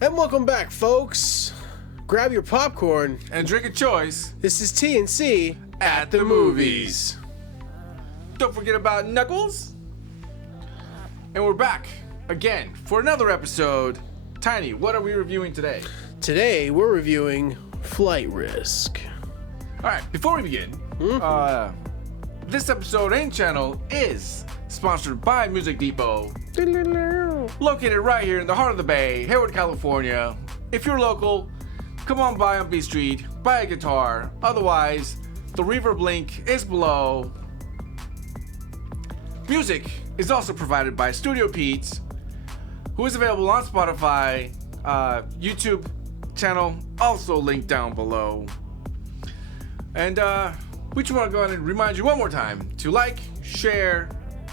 And welcome back, folks. Grab your popcorn and drink a choice. This is TNC at the movies. Don't forget about Knuckles. And we're back again for another episode. Tiny, what are we reviewing today? Today we're reviewing Flight Risk. All right, before we begin, this episode and channel is sponsored by Music Depot, located right here in the heart of the Bay, Hayward, California. If you're local, come on by on B Street, buy a guitar. Otherwise, the Reverb link is below. Music is also provided by Studio Pete's, who is available on Spotify, YouTube channel, also linked down below. And we just want to go ahead and remind you one more time to like, share,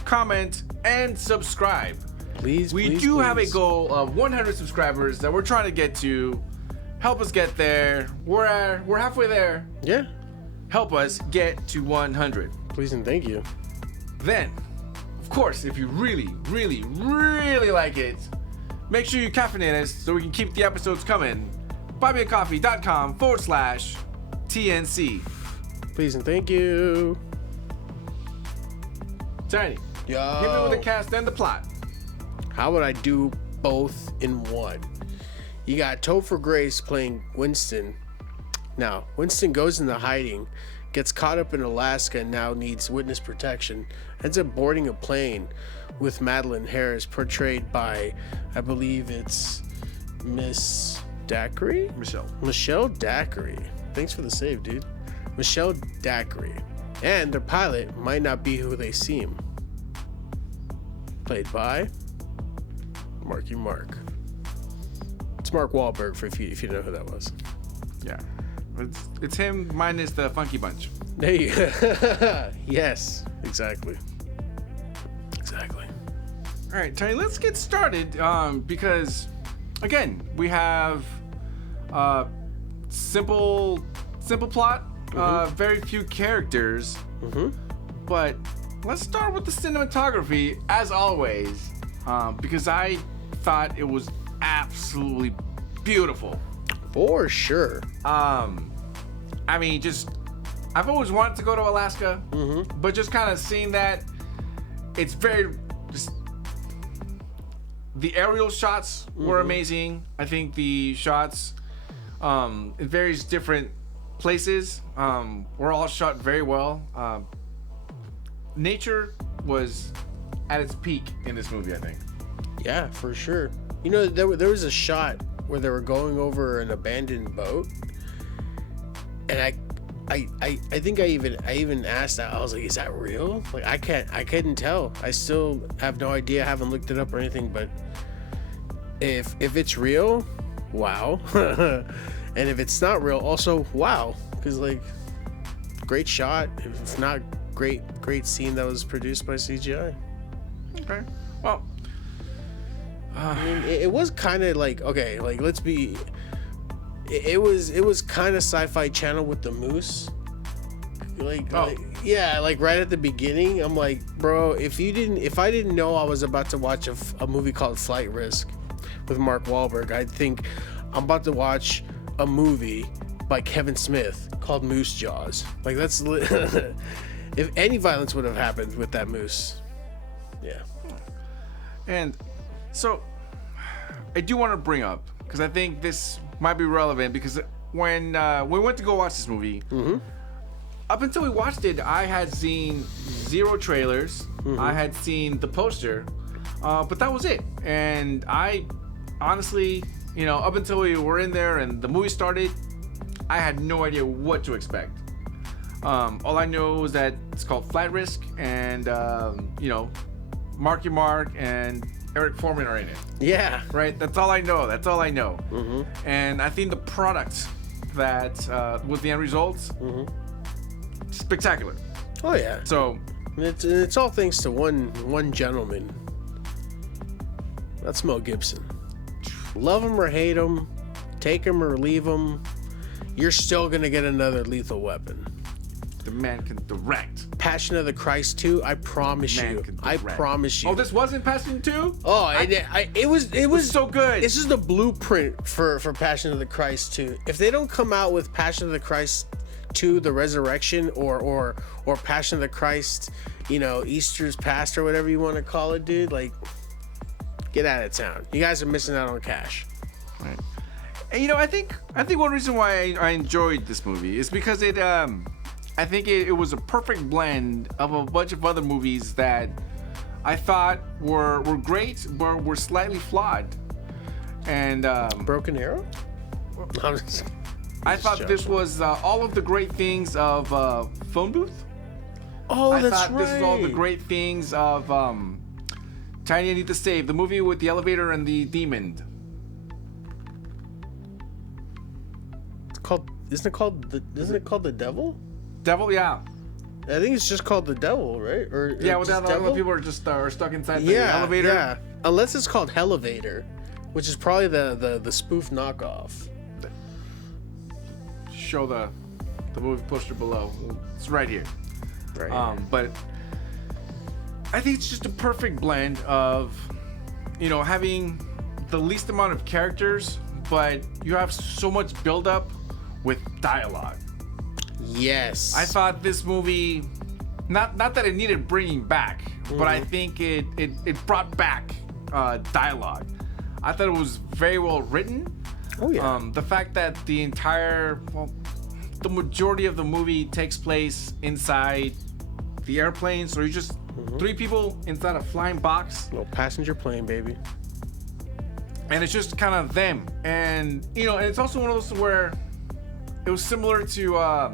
comment, and subscribe. Please, we do have a goal of 100 subscribers that we're trying to get to. Help us get there. We're halfway there. Yeah. Help us get to 100. Please and thank you. Then, of course, if you really, really, really like it, make sure you caffeinate us so we can keep the episodes coming. buymeacoffee.com/TNC. Please and thank you. Tiny, Yo. hit me with the cast and the plot. How would I do both in one? You got Topher Grace playing Winston. Now, Winston goes into hiding, gets caught up in Alaska, and now needs witness protection. Ends up boarding a plane with Madeline Harris, portrayed by, I believe it's Miss Dacre? Michelle Dacre. Thanks for the save, dude. Michelle Dacre. And their pilot might not be who they seem. Played by Marky Mark. It's Mark Wahlberg, for if you know who that was. Yeah, it's him minus the Funky Bunch. Hey, yes, exactly. All right, Tiny, let's get started. Because again, we have simple plot, very few characters. But let's start with the cinematography, as always, because I thought it was absolutely beautiful. For sure. I mean, I've always wanted to go to Alaska, but just kind of seeing that, it's very, the aerial shots were amazing. I think the shots in various different places were all shot very well. Nature was at its peak in this movie, I think. Yeah, for sure. You know, there was a shot where they were going over an abandoned boat, and I think I even asked that. I was like, "Is that real?" Like, I couldn't tell. I still have no idea. I haven't looked it up or anything. But if it's real, wow. And if it's not real, also wow. Because like, great shot. If not great scene that was produced by CGI. Okay. Well. I mean, it was kind of like, okay, like, let's be, it was kind of Sci-Fi Channel with the moose, like, yeah, like right at the beginning. I'm like, bro, if I didn't know I was about to watch a movie called Flight Risk with Mark Wahlberg, I'd think I'm about to watch a movie by Kevin Smith called Moose Jaws. Like, that's if any violence would have happened with that moose. Yeah. And so, I do want to bring up, because I think this might be relevant, because when we went to go watch this movie, up until we watched it, I had seen 0 trailers. I had seen the poster, but that was it. And I honestly, you know, up until we were in there and the movie started, I had no idea what to expect. All I know was that it's called Flight Risk, and you know, Marky Mark and Eric Foreman are in it. Yeah. Right? That's all I know. And I think the product that with the end results, spectacular. Oh yeah. So it's all thanks to one gentleman. That's Mel Gibson. Love him or hate him, take him or leave him, you're still gonna get another Lethal Weapon. The The man can direct. Passion of the Christ 2, I promise you. I promise you. Oh, this wasn't Passion 2? Oh, it was so good. This is the blueprint for Passion of the Christ 2. If they don't come out with Passion of the Christ 2, The Resurrection, or Passion of the Christ, Easter's Past or whatever you want to call it, dude, like, get out of town. You guys are missing out on cash. Right. And I think one reason why I enjoyed this movie is because I think it was a perfect blend of a bunch of other movies that I thought were great, but were slightly flawed. And Broken Arrow? I thought this was all of the great things of Phone Booth. Oh, I that's thought right. This is all the great things of Tiny I Need to Save, the movie with the elevator and the demon. Isn't it called The Devil? Devil, yeah. I think it's just called The Devil, right? Or Yeah, just without all Devil? the people are just stuck inside the elevator. Yeah. Unless it's called Hellevator, which is probably the spoof knockoff. Show the movie poster below. It's right here. Right. But I think it's just a perfect blend of, having the least amount of characters, but you have so much buildup with dialogue. Yes. I thought this movie, not that it needed bringing back, but I think it brought back dialogue. I thought it was very well written. Oh yeah. The fact that the majority of the movie takes place inside the airplane, so you're just three people inside a flying box. Little passenger plane, baby. And it's just kind of them. And, and it's also one of those where it was similar to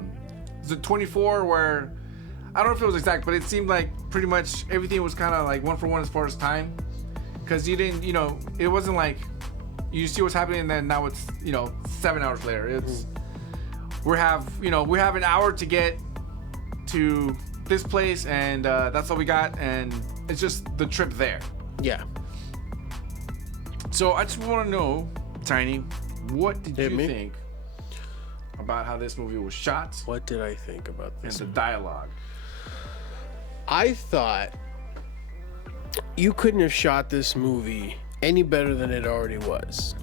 the 24, where I don't know if it was exact, but it seemed like pretty much everything was kind of like one for one as far as time. Because you didn't, it wasn't like you see what's happening and then now it's, 7 hours later. It's we have an hour to get to this place and that's all we got, and it's just the trip there. Yeah. So I just want to know, Tiny, what did you me? think about how this movie was shot What did I think about and this? the dialogue? I thought you couldn't have shot this movie any better than it already was.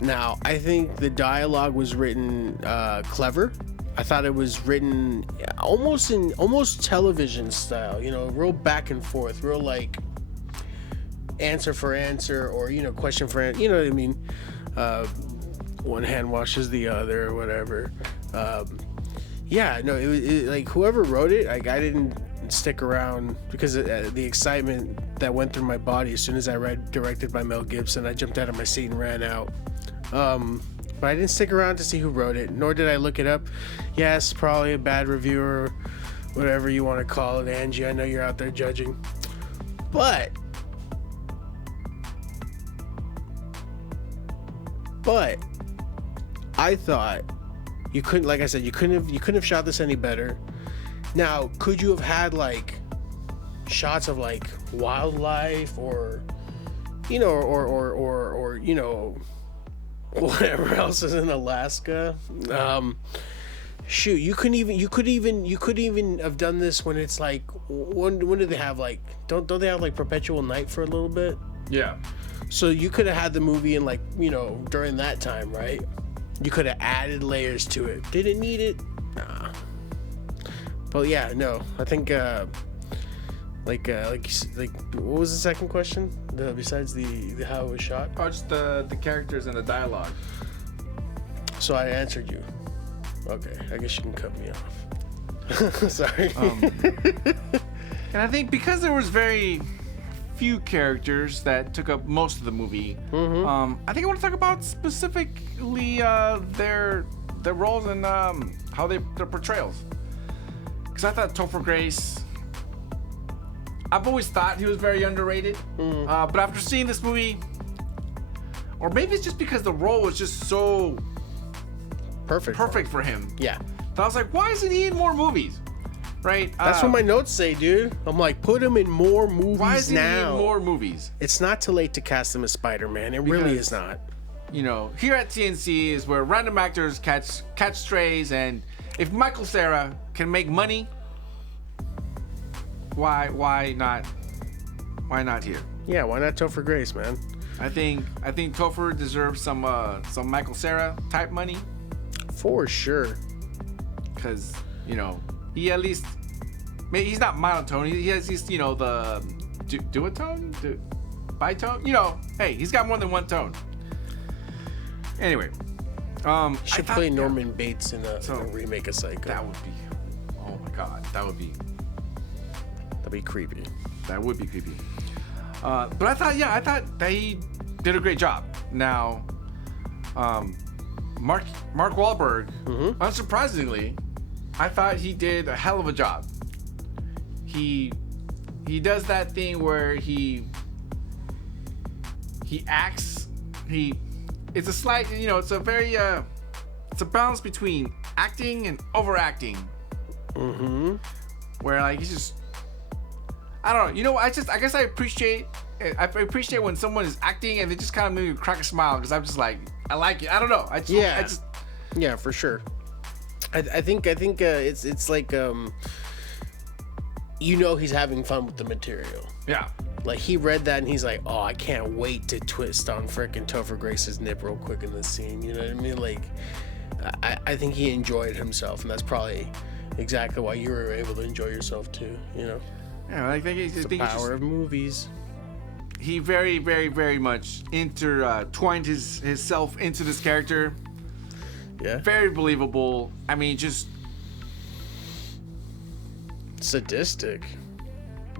Now, I think the dialogue was written clever. I thought it was written almost television style, real back and forth, real like answer for answer, or question for answer, you know what I mean? One hand washes the other, or whatever. It like whoever wrote it, like I didn't stick around because of the excitement that went through my body as soon as I read directed by Mel Gibson. I jumped out of my seat and ran out. But I didn't stick around to see who wrote it, nor did I look it up. Yes, probably a bad reviewer, whatever you want to call it, Angie. I know you're out there judging, but I thought you couldn't, like I said, you couldn't have shot this any better. Now, could you have had like shots of like wildlife or whatever else is in Alaska? Shoot, you could even have done this when it's like when do they have like don't they have like perpetual night for a little bit? Yeah. So you could have had the movie in like during that time, right? You could have added layers to it. Did it need it? Nah. But yeah, no. I think like what was the second question? Besides the how it was shot? Oh, just the characters and the dialogue. So I answered you. Okay, I guess you can cut me off. Sorry. And I think because there was very few characters that took up most of the movie, I think I want to talk about specifically their roles and how their portrayals. Because I thought Topher Grace, I've always thought he was very underrated, but after seeing this movie, or maybe it's just because the role was just so perfect for him. Yeah. So I was like, why isn't he in more movies? Right? That's what my notes say, dude. I'm like, put him in more movies now. Why isn't he in more movies? It's not too late to cast him as Spider-Man. It really is not. Here at TNC is where random actors catch strays and if Michael Cera can make money, why not here? Yeah, why not Topher Grace, man? I think Topher deserves some Michael Cera type money. For sure. Because, you know, he at least, maybe he's not monotone. He has these, you know, the duotone, bitone. You know, hey, he's got more than one tone. Anyway, should play Norman Bates in a remake of Psycho. That would be, oh my god, that'd be creepy. That would be creepy. But I thought that he did a great job. Now, Mark Wahlberg, unsurprisingly, I thought he did a hell of a job. He does that thing where he acts. It's a slight, you know, it's a very it's a balance between acting and overacting. Where like he's just, I don't know. You know, I guess I appreciate when someone is acting and they just kind of make me crack a smile because I'm just like, I like it. I don't know. Yeah, for sure. I think it's like you know, he's having fun with the material. Yeah. Like he read that and he's like, oh, I can't wait to twist on frickin' Topher Grace's nip real quick in this scene. You know what I mean? Like, I think he enjoyed himself, and that's probably exactly why you were able to enjoy yourself too. You know? Yeah, I think it's the power of movies. He very, very, very much intertwined himself into this character. Yeah. Very believable. I mean, just sadistic.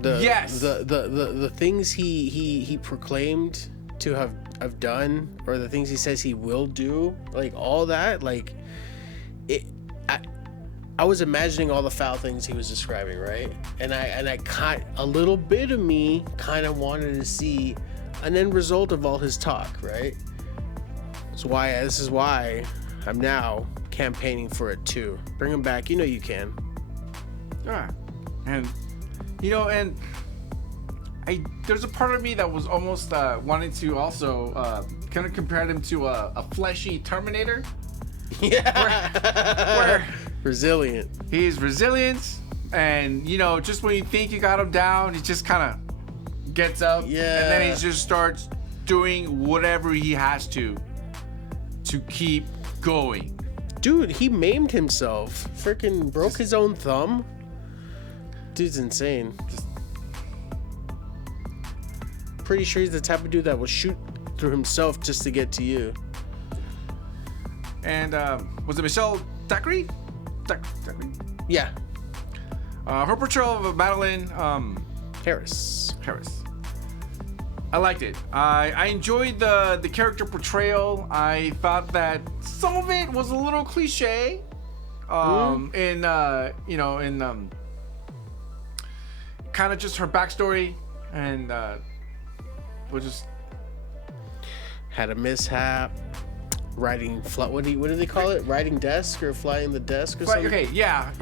Yes. The things he proclaimed to have done, or the things he says he will do, like all that, like it. I was imagining all the foul things he was describing, right? And I a little bit of me kind of wanted to see an end result of all his talk, right? This is why I'm now campaigning for it too. Bring him back. You know you can. Yeah. And you know, and there's a part of me that was almost wanting to also kind of compare him to a fleshy Terminator. Yeah. Where resilient. He's resilient, and you know, just when you think you got him down, he just kind of gets up, and then he just starts doing whatever he has to keep going. Dude, he maimed himself. Freaking broke his own thumb. Dude's insane. Pretty sure he's the type of dude that will shoot through himself just to get to you. And was it Michelle Thackeray? Yeah. Her portrayal of Madeline Harris. I liked it. I enjoyed the character portrayal. I thought that some of it was a little cliche. In kind of just her backstory, and was just had a mishap. Riding what do they call it? Riding desk or flying the desk or something? Okay, yeah.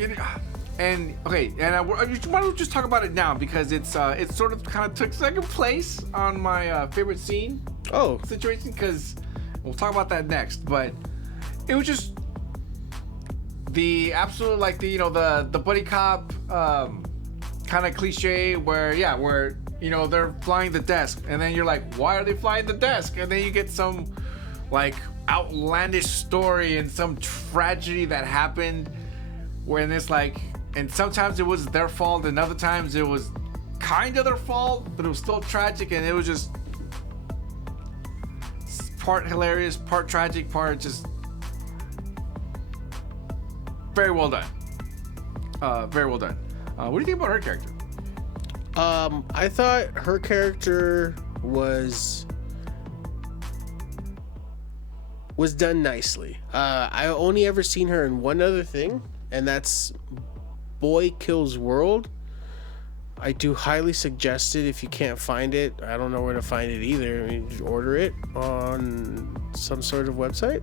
And I want to just talk about it now because it sort of kind of took second place on my favorite scene situation, because we'll talk about that next. But it was just the absolute, like, the buddy cop kind of cliche where you know, they're flying the desk, and then you're like, why are they flying the desk? And then you get some like outlandish story and some tragedy that happened when it's like, and sometimes it was their fault and other times it was kind of their fault, but it was still tragic, and it was just part hilarious, part tragic, part just very well done. Very well done. What do you think about her character? I thought her character was done nicely. I only ever seen her in one other thing, and that's Boy Kills World. I do highly suggest it if you can't find it. I don't know where to find it either. I mean, just order it on some sort of website.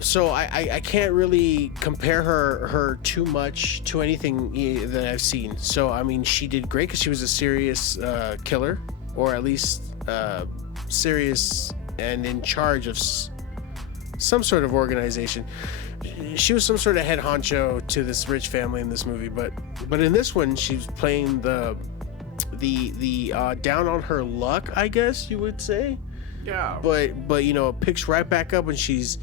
So I can't really compare her too much to anything that I've seen. So I mean, she did great because she was a serious killer, or at least serious and in charge of some sort of organization. she was some sort of head honcho to this rich family in this movie, but in this one she's playing the down on her luck, I guess you would say. Yeah. But you know, it picks right back up when she's,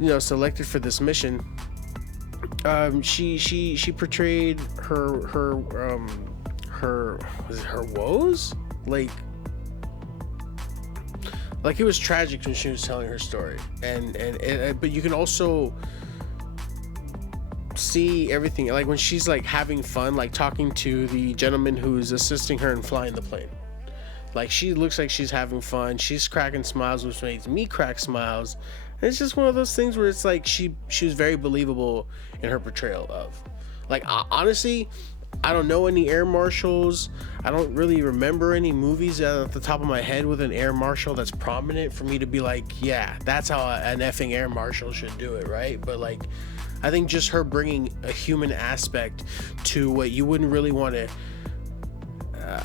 you know, selected for this mission. She portrayed her was it her woes, like it was tragic when she was telling her story, and but you can also see everything, like when she's like having fun, like talking to the gentleman who's assisting her in flying the plane. Like, she looks like she's having fun. She's cracking smiles, which makes me crack smiles. And it's just one of those things where it's like she was very believable in her portrayal of. Like, honestly, I don't know any air marshals. I don't really remember any movies at the top of my head with an air marshal that's prominent for me to be like, yeah, that's how an effing air marshal should do it, right? But like, I think just her bringing a human aspect to what you wouldn't really want to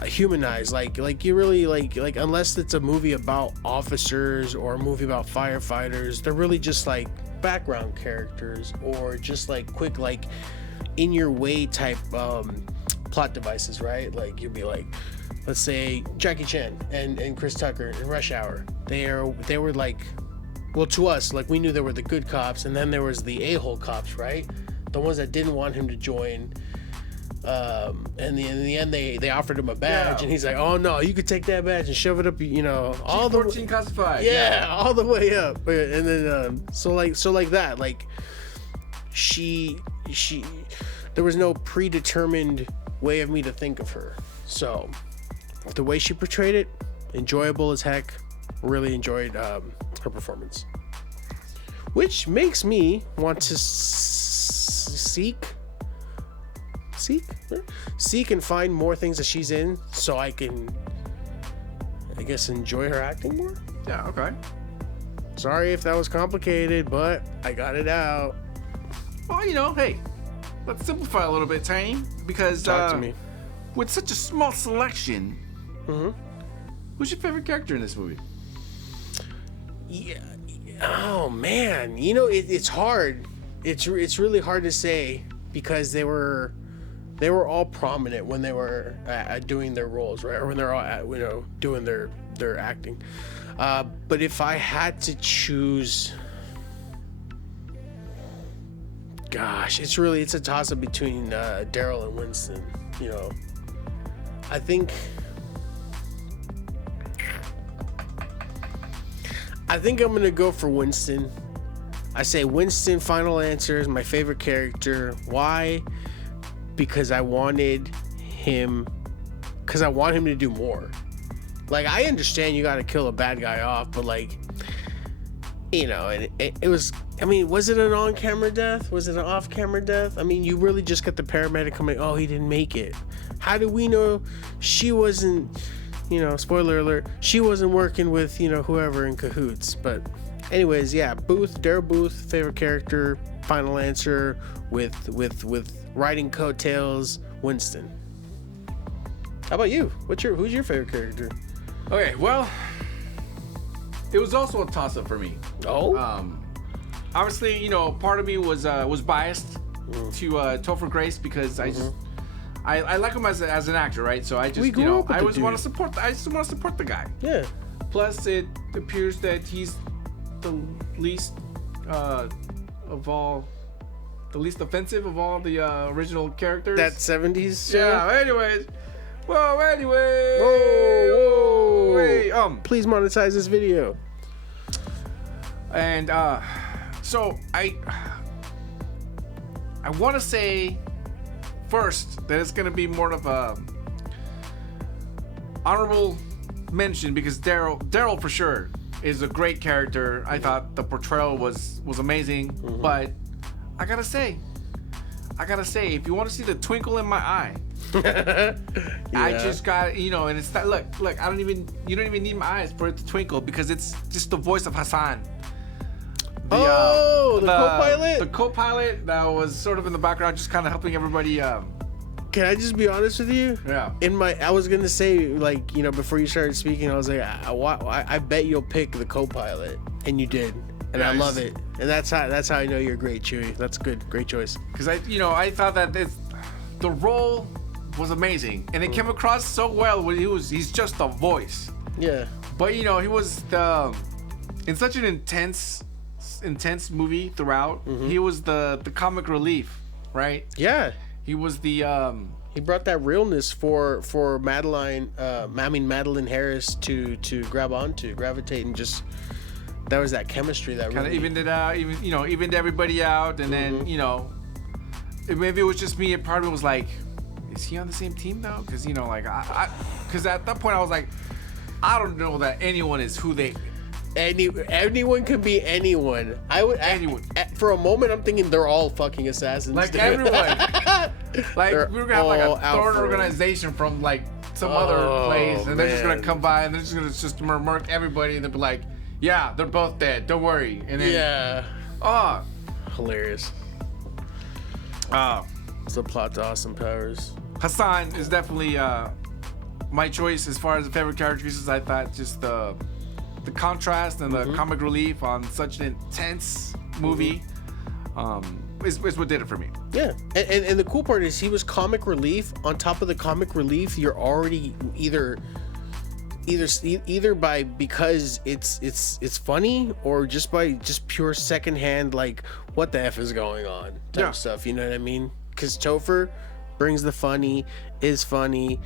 humanize, like you really like unless it's a movie about officers or a movie about firefighters, they're really just like background characters or just like quick, like in your way type plot devices, right? Like, you'd be like, let's say Jackie Chan and Chris Tucker in Rush Hour. They were like, well, to us, like, we knew there were the good cops, and then there was the a-hole cops, right? The ones that didn't want him to join. And in the end, they offered him a badge, and he's like, "Oh no, you could take that badge and shove it up, you know, all the 14 classified." Yeah, all the way up." And then so like that, like she there was no predetermined way of me to think of her. So the way she portrayed it, enjoyable as heck. Really enjoyed her performance, which makes me want to seek and find more things that she's in, so I can, I guess, enjoy her acting more. Yeah, okay. Sorry if that was complicated, but I got it out. Well, you know, hey, let's simplify a little bit, Tiny, because Talk to me. With such a small selection, who's your favorite character in this movie? Yeah. Oh man, you know, it's hard. It's really hard to say because they were all prominent when they were doing their roles, right? Or when they're all you know, doing their acting. But if I had to choose, gosh, it's a toss up between Daryl and Winston. You know, I think I'm gonna go for Winston. I say Winston, final answer, is my favorite character. Why? Because I want him to do more. Like, I understand you gotta kill a bad guy off, but like, you know, and it was, I mean, was it an on-camera death? Was it an off-camera death? I mean, you really just got the paramedic coming, oh, he didn't make it. How do we know she wasn't, you know, spoiler alert, she wasn't working with, you know, whoever in cahoots? But anyways, yeah, Daryl Booth, favorite character, final answer, with riding coattails, Winston. How about you? Who's your favorite character? Okay, well, it was also a toss-up for me. Oh? Obviously, you know, part of me was biased to Topher Grace because I just I like him as an actor, right? So I just, you know, I just want to support the guy. Yeah. Plus, it appears that he's the least offensive of all the original characters. That 70s show? Yeah. Anyways. Whoa. Anyway. Whoa. Wait, please monetize this video. And so I want to say first that it's gonna be more of a honorable mention because Daryl for sure is a great character. I thought the portrayal was amazing, but I gotta say, if you want to see the twinkle in my eye, yeah. I just got, you know, and it's not, look, you don't even need my eyes for it to twinkle because it's just the voice of Hassan. The co-pilot? The co-pilot that was sort of in the background, just kind of helping everybody. Can I just be honest with you? Yeah. I was gonna say, like, you know, before you started speaking, I was like, I bet you'll pick the co-pilot, and you did. and I love it. And that's how I know you're great, Chewie. That's good, great choice. Because I thought that the role was amazing, and it came across so well when he's just a voice. Yeah. But he was in such an intense movie throughout. He was the comic relief, right? Yeah. He was the he brought that realness for Madeline Harris to gravitate, and just there was that chemistry that kind of really evened it out, evened everybody out, and then maybe it was just me. And part of it was like, is he on the same team though? Because because at that point I was like, I don't know that anyone is who they. Anyone can be anyone. Anyone. For a moment, I'm thinking they're all fucking assassins. Like everyone. Like we're gonna have like a third organization from like some other place, and they're just gonna come by and they're just gonna murk everybody, and they'll be like, yeah, they're both dead. Don't worry. And then hilarious. It's a plot to Austin Powers. Hassan is definitely my choice as far as the favorite characters. I thought just the contrast and the comic relief on such an intense movie is what did it for me. Yeah, and the cool part is he was comic relief. On top of the comic relief, you're already either by because it's funny, or just by just pure secondhand like what the F is going on type stuff. You know what I mean? Because Topher brings the funny, is funny,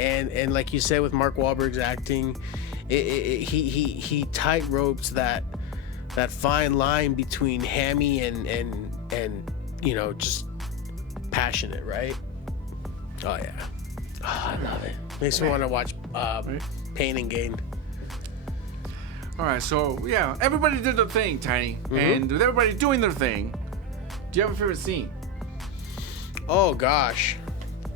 and like you said with Mark Wahlberg's acting, he tight ropes that fine line between hammy and just passionate, right? Oh yeah, I love it. Makes me want to watch Pain and Gain. All right, so yeah, everybody did their thing, Tiny, and with everybody doing their thing, do you have a favorite scene? Oh gosh.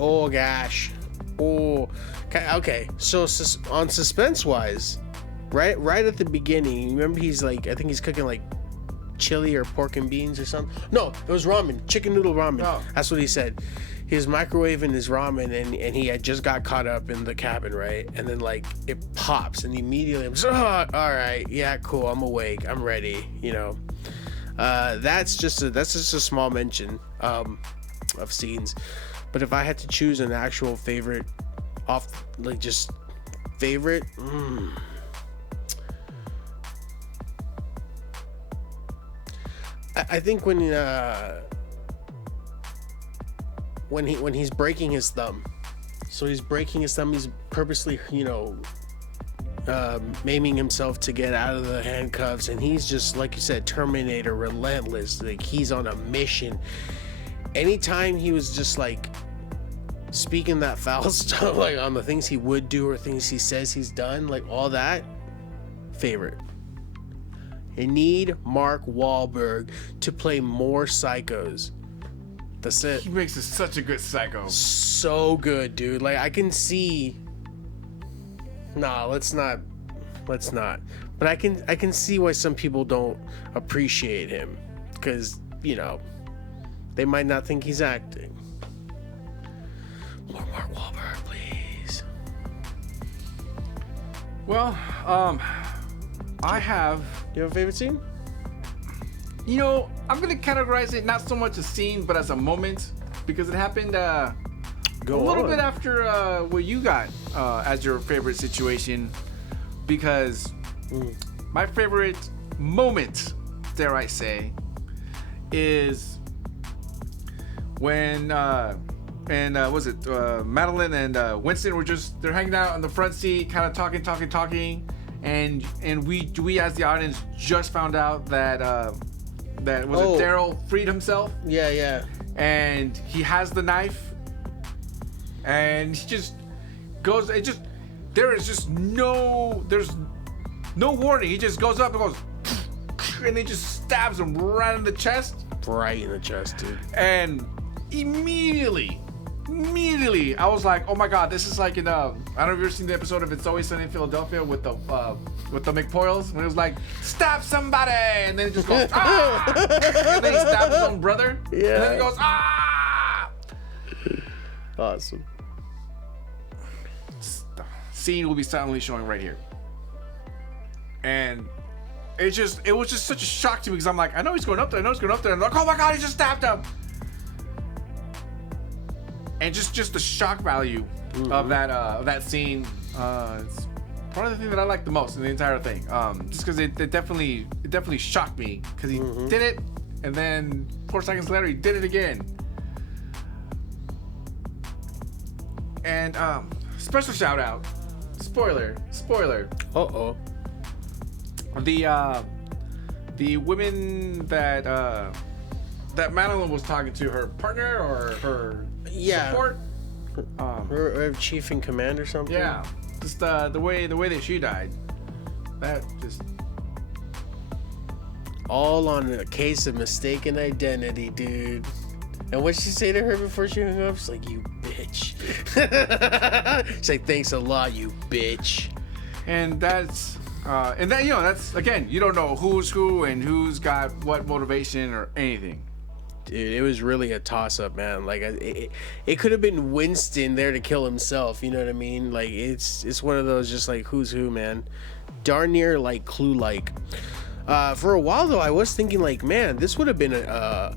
Okay, so on suspense wise, right at the beginning, remember he's like, I think he's cooking like chili or pork and beans or something. No, it was ramen, chicken noodle ramen. Oh. That's what he said. He was microwaving his ramen, and he had just got caught up in the cabin, right? And then like it pops, and immediately I'm just, all right, yeah, cool, I'm awake, I'm ready, That's just a small mention of scenes. But if I had to choose an actual favorite, I think when he's breaking his thumb. So he's breaking his thumb. He's purposely, maiming himself to get out of the handcuffs, and he's just, like you said, Terminator, relentless. Like he's on a mission. Anytime he was just like speaking that foul stuff, like on the things he would do or things he says he's done, like all that, favorite. I need Mark Wahlberg to play more psychos. That's it. He makes it such a good psycho. So good, dude. Like I can see. Nah, let's not. But I can see why some people don't appreciate him, because they might not think he's acting. More Mark Wahlberg, please. Well, I have. You have a favorite scene? I'm gonna categorize it not so much a scene, but as a moment, because it happened a little bit after what you got as your favorite situation. Because my favorite moment, dare I say, is when Madeline and Winston were they're hanging out on the front seat, kind of talking, and we as the audience just found out that Daryl freed himself. Yeah. And he has the knife, and he just goes. There's no warning. He just goes up and goes, and he just stabs him right in the chest. Right in the chest, dude. And immediately, I was like, oh my god, this is like in I don't know if you've ever seen the episode of It's Always Sunny in Philadelphia with the McPoyles, when it was like, stab somebody, and then it just goes, ah, and then he stabs his own brother, and then he goes, ah. Awesome. Scene will be silently showing right here. And it was just such a shock to me because I'm like, I know he's going up there, and I'm like, oh my god, he just stabbed him. And just the shock value of that scene, it's one of the things that I like the most in the entire thing. Just because it definitely shocked me because he did it, and then 4 seconds later he did it again. And special shout out, spoiler. Uh-oh. The women that Madeline was talking to, her partner or her support, her chief in command or something. Yeah, just the way that she died, that just all on a case of mistaken identity, dude. And what'd she say to her before she hung up? She's like, you bitch. She's like, thanks a lot, you bitch. And that's that's again, you don't know who's who and who's got what motivation or anything. Dude, it was really a toss-up, man. Like, it could have been Winston there to kill himself. You know what I mean? Like, it's one of those just like who's who, man. Darn near like Clue-like. For a while though, I was thinking like, man, this would have been a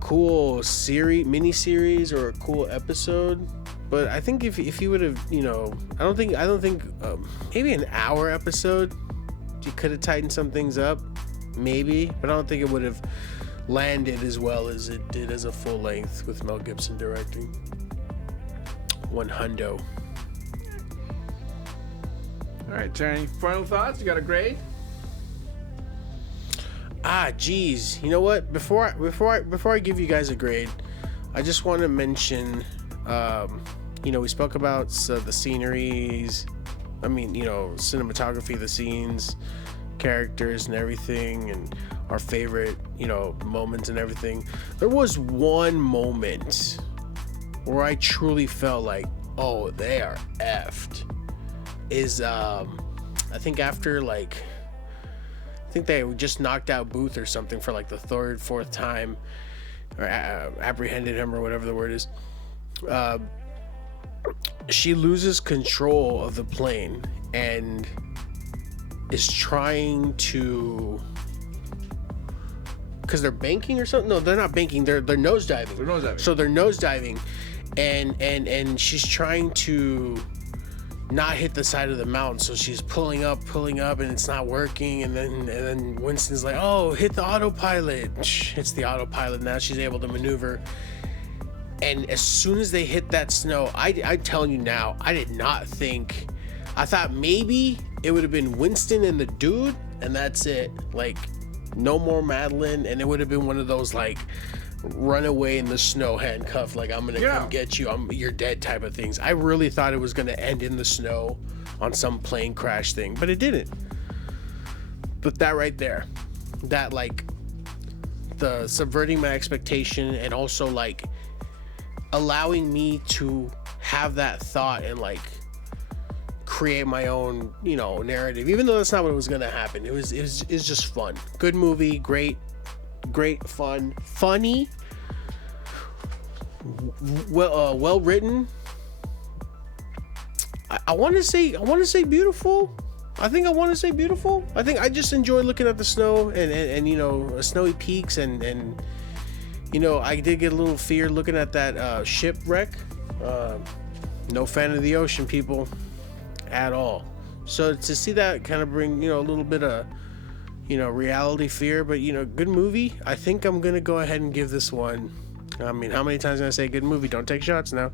cool mini-series or a cool episode. But I think if he would have, I don't think maybe an hour episode, you could have tightened some things up, maybe. But I don't think it would have landed as well as it did as a full length with Mel Gibson directing. 100. All right, Johnny. Final thoughts? You got a grade? Geez. You know what? Before I give you guys a grade, I just want to mention, we spoke about the sceneries. I mean, cinematography, the scenes, characters, and everything, and our favorite, moments and everything. There was one moment where I truly felt like, oh, they are effed. I think after I think they just knocked out Booth or something for like the third, fourth time, or apprehended him or whatever the word is. She loses control of the plane and is trying to, because they're banking or something. No, they're not banking. They're nosediving. So they're nosediving, and she's trying to not hit the side of the mountain. So she's pulling up, and it's not working. And then Winston's like, "Oh, hit the autopilot." Hits the autopilot. Now she's able to maneuver. And as soon as they hit that snow, I'm telling you now, I did not think. I thought maybe it would have been Winston and the dude, and that's it. Like, no more Madeline, and it would have been one of those like run away in the snow handcuffed, like I'm gonna come get you, you're dead type of things. I really thought it was gonna end in the snow on some plane crash thing, but it didn't. But that right there, that like the subverting my expectation and also like allowing me to have that thought and like create my own, narrative, even though that's not what was gonna happen. It was just fun. Good movie, great fun, funny, well written. I want to say beautiful. I think I just enjoy looking at the snow and snowy peaks and I did get a little fear looking at that shipwreck. No fan of the ocean, people, at all. So to see that kind of bring a little bit of reality fear, but good movie. I think I'm gonna go ahead and give this one. I mean, how many times can I say good movie? Don't take shots now.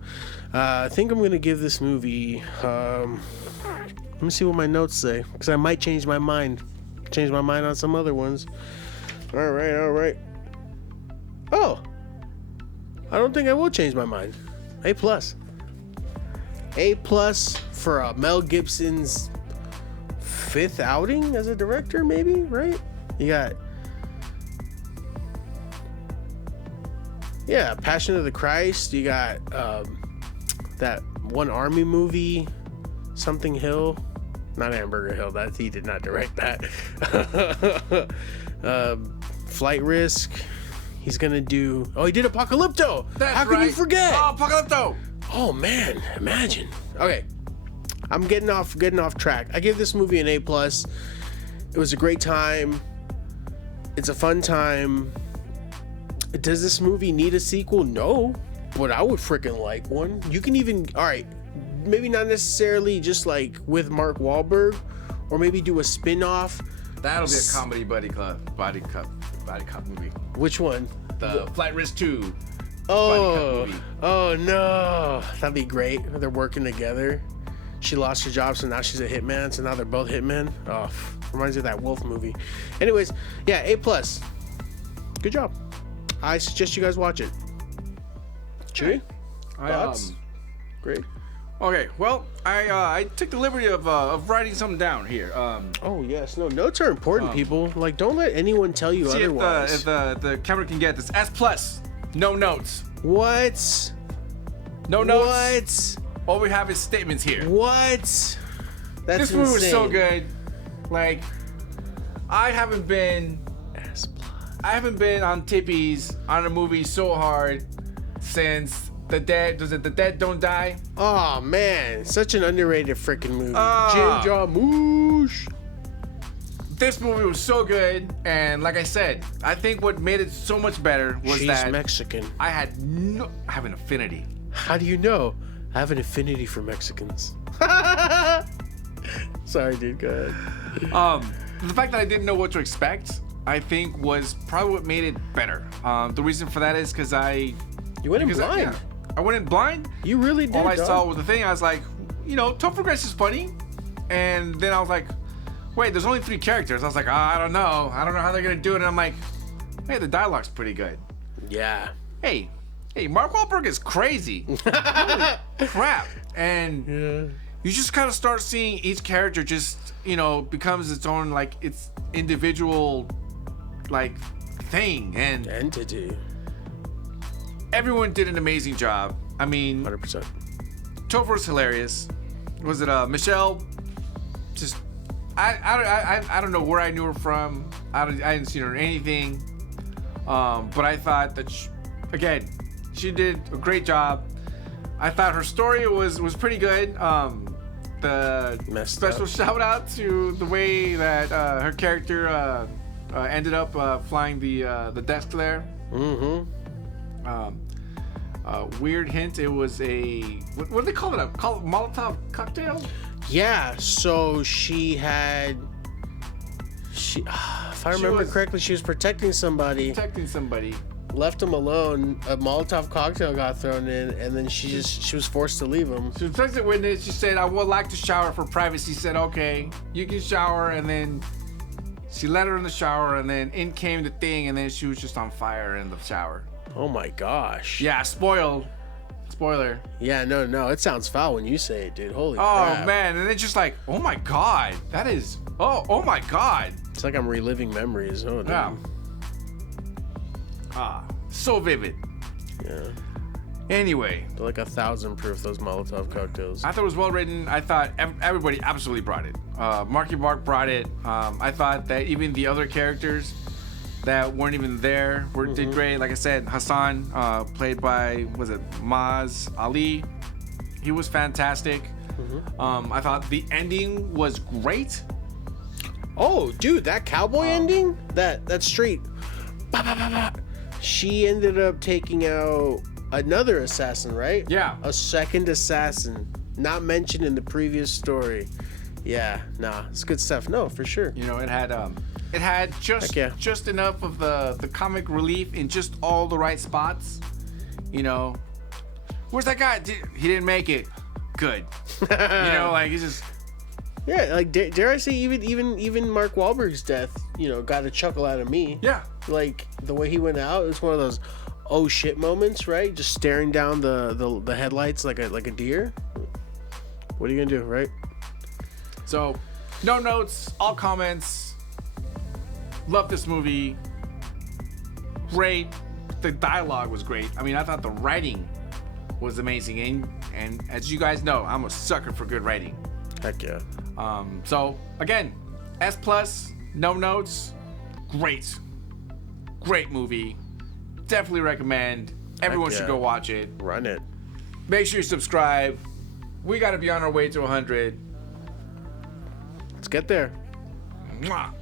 I think I'm gonna give this movie. Let me see what my notes say, because I might change my mind on some other ones. All right. Oh, I don't think I will change my mind. A+. A+ for Mel Gibson's 5th outing as a director, maybe, right? You got Passion of the Christ. You got that one army movie, Something Hill, not Hamburger Hill, that he did not direct that. Flight Risk. He's gonna do, he did Apocalypto. How can you forget? Oh, Apocalypto. Oh man, imagine. Okay, I'm getting off track. I give this movie an A+. It It was a great time. It's a fun time. Does this movie need a sequel? No, but I would freaking like one. You can even, all right, maybe not necessarily just like with Mark Wahlberg, or maybe do a spin-off. That'll be a comedy body cop movie. Which one? The Flight Risk 2. Oh, oh no, that'd be great. They're working together. She lost her job, so now she's a hitman. So now they're both hitmen. Oh, reminds me of that Wolf movie. Anyways, yeah, A+. Good job. I suggest you guys watch it. Chewy? Thoughts? Great. Okay, well, I took the liberty of writing something down here. Oh yes, no, notes are important, people. Like, don't let anyone tell you see otherwise. if the camera can get this. S+, no notes. What? No notes. What? All we have is statements here. What? That's This movie was so insane. good. Like, I haven't been on tippies on a movie so hard since The Dead Don't Die? Oh man, such an underrated freaking movie. Ah. Jim Jarmusch. This movie was so good, and like I said, I think what made it so much better was She's that Mexican. I have an affinity. How do you know? I have an affinity for Mexicans. Sorry, dude. Go ahead. The fact that I didn't know what to expect, I think, was probably what made it better. The reason for that is because You went in blind. I went in blind. You really did. All I dog. saw was the thing. I was like, Topher Grace is funny, and then I was like, wait, there's only 3 characters. I was like, I don't know how they're gonna do it. And I'm like, hey, the dialogue's pretty good. Yeah. Hey, Mark Wahlberg is crazy. Holy crap. And you just kind of start seeing each character just, becomes its own, like, its individual, like, thing. And Entity. everyone did an amazing job. I mean, 100%. Topher's hilarious. Was it Michelle? Just, I don't know where I knew her from. I hadn't seen her in anything. But I thought that, she did a great job. I thought her story was pretty good. The Messed special up. shout out to the way that her character ended up flying the desk there. Mm-hmm. Weird hint. It was a what do they call it? A Molotov cocktail? Yeah. So if I remember correctly, she was protecting somebody. Protecting somebody. Left him alone. A Molotov cocktail got thrown in, and then she was forced to leave him. She protected witness. She said, "I would like to shower for privacy." Said, "Okay, you can shower," and then she let her in the shower, and then in came the thing, and then she was just on fire in the shower. Oh my gosh. Yeah, spoiler. Yeah, no, it sounds foul when you say it, dude. Holy crap. Oh man, and it's just like, oh my god, that is, oh my god. It's like I'm reliving memories. Oh, dude. Yeah. So vivid. Yeah. Anyway, They're like 1,000 proof, those Molotov cocktails. I thought it was well written. I thought everybody absolutely brought it. Marky Mark brought it. I thought that even the other characters that weren't even there did great. Like I said, Hassan, played by, was it Maz Ali? He was fantastic. I thought the ending was great. Oh, dude, that cowboy ending? That straight. Bah, bah, bah, bah. She ended up taking out another assassin, right? Yeah. A second assassin. Not mentioned in the previous story. Yeah, nah, it's good stuff. No, for sure. It had just Heck yeah. just enough of the comic relief in just all the right spots. Where's that guy? He didn't make it. Good. Like he's just. Yeah, like dare I say, even Mark Wahlberg's death, got a chuckle out of me. Yeah. Like the way he went out, it was one of those oh shit moments, right? Just staring down the headlights like a deer. What are you gonna do, right? So, no notes, all comments. Love this movie. Great. The dialogue was great. I mean, I thought the writing was amazing, and as you guys know, I'm a sucker for good writing. Heck yeah. So again, S+, no notes, great movie. Definitely recommend. Everyone Heck should yeah. go watch it. Run it. Make sure you subscribe. We got to be on our way to 100. Let's get there. Mwah.